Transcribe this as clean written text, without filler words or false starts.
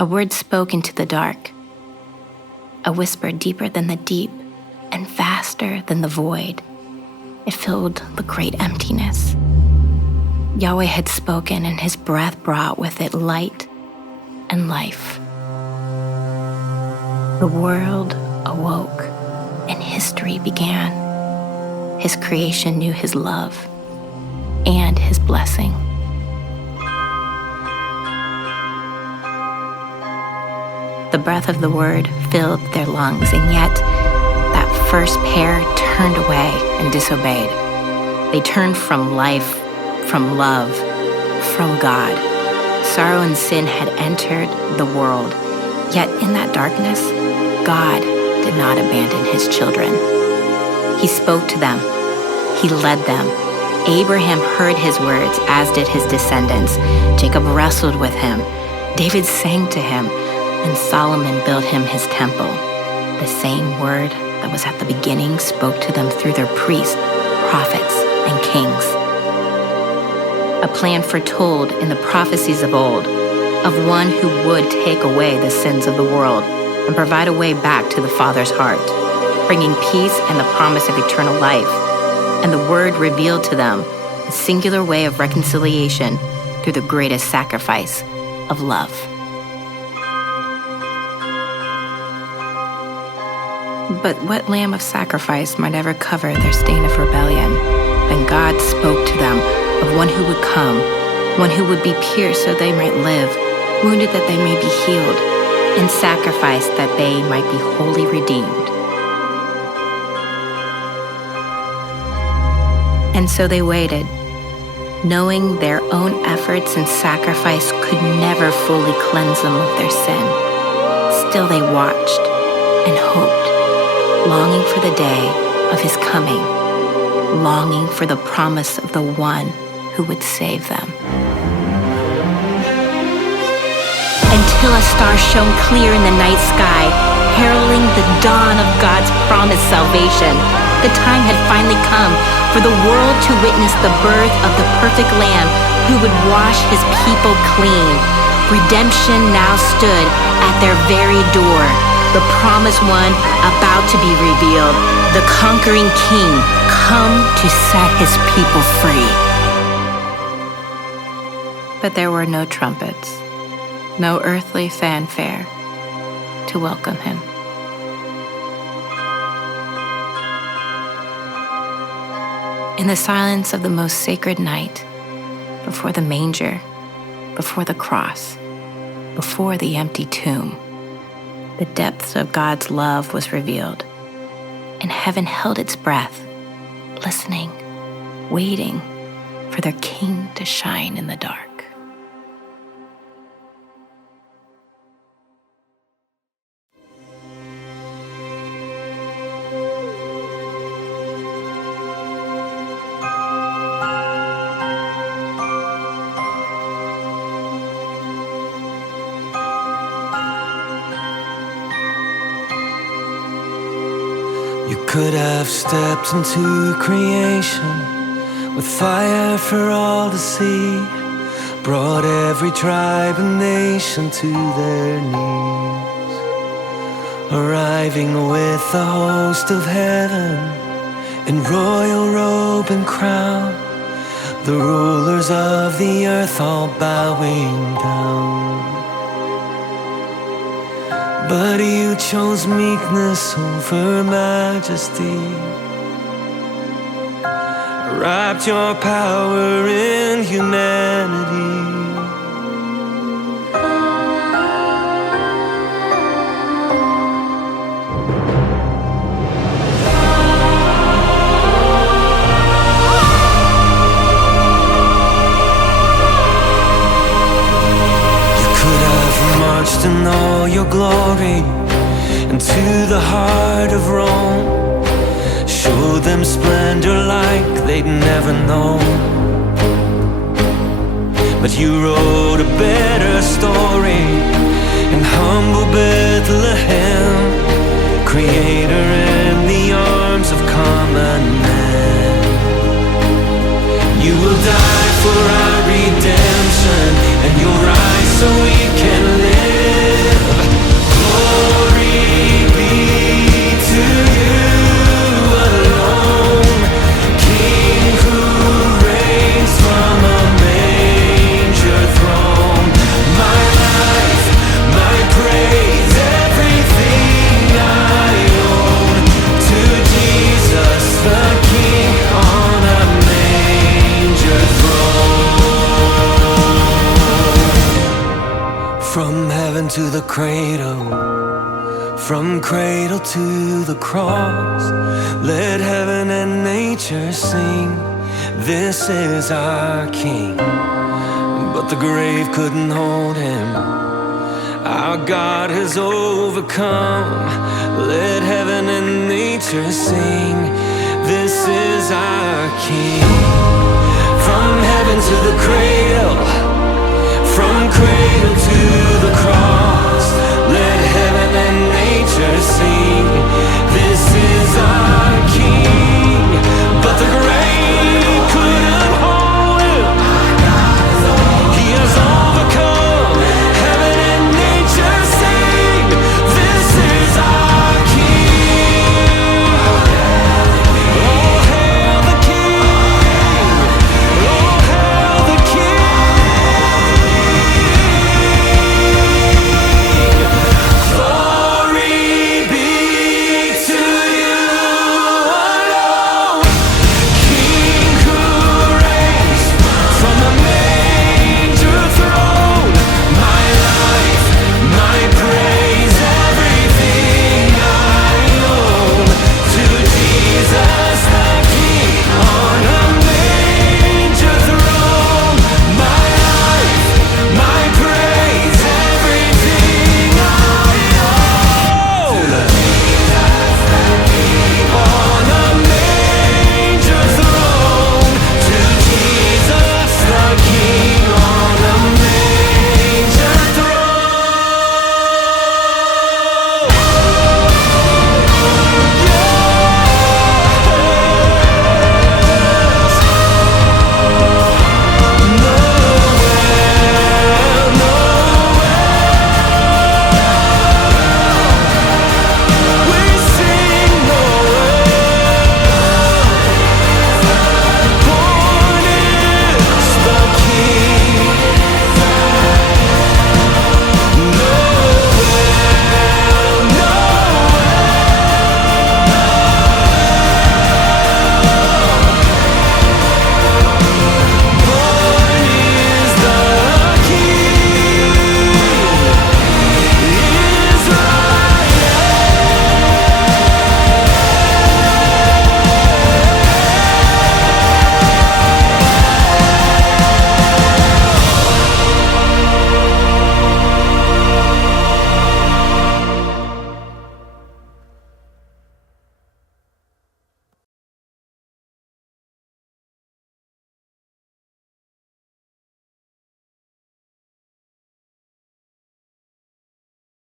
A word spoke into the dark, a whisper deeper than the deep and vaster than the void. It filled the great emptiness. Yahweh had spoken, and his breath brought with it light and life. The world awoke, and history began. His creation knew his love and his blessing. The breath of the word filled their lungs, and yet that first pair turned away and disobeyed. They turned from life, from love, from God. Sorrow and sin had entered the world, yet in that darkness, God did not abandon his children. He spoke to them. He led them. Abraham heard his words, as did his descendants. Jacob wrestled with him. David sang to him, and Solomon built him his temple. The same word that was at the beginning spoke to them through their priests, prophets, and kings. A plan foretold in the prophecies of old, of one who would take away the sins of the world and provide a way back to the Father's heart, bringing peace and the promise of eternal life. And the word revealed to them a singular way of reconciliation through the greatest sacrifice of love. But what lamb of sacrifice might ever cover their stain of rebellion? Then God spoke to them of one who would come, one who would be pierced so they might live, wounded that they may be healed, and sacrificed that they might be wholly redeemed. And so they waited, knowing their own efforts and sacrifice could never fully cleanse them of their sin. Still they watched and hoped, longing for the day of his coming, longing for the promise of the one who would save them. Until a star shone clear in the night sky, heralding the dawn of God's promised salvation. The time had finally come for the world to witness the birth of the perfect Lamb who would wash his people clean. Redemption now stood at their very door. The promised one about to be revealed, the conquering king, come to set his people free. But there were no trumpets, no earthly fanfare to welcome him. In the silence of the most sacred night, before the manger, before the cross, before the empty tomb, the depths of God's love was revealed, and heaven held its breath, listening, waiting for their king to shine in the dark. You could have stepped into creation with fire for all to see, brought every tribe and nation to their knees, arriving with the host of heaven in royal robe and crown, the rulers of the earth all bowing down. But you chose meekness over majesty, wrapped your power in humanity. Marched in all your glory into the heart of Rome, showed them splendor like they'd never known. But you wrote a better story in humble Bethlehem, Creator in the arms of common man. You will die for our redemption, and you'll rise so we can live. From heaven to the cradle, from cradle to the cross, let heaven and nature sing, this is our King. But the grave couldn't hold him, our God has overcome. Let heaven and nature sing, this is our King. From heaven to the cradle, from cradle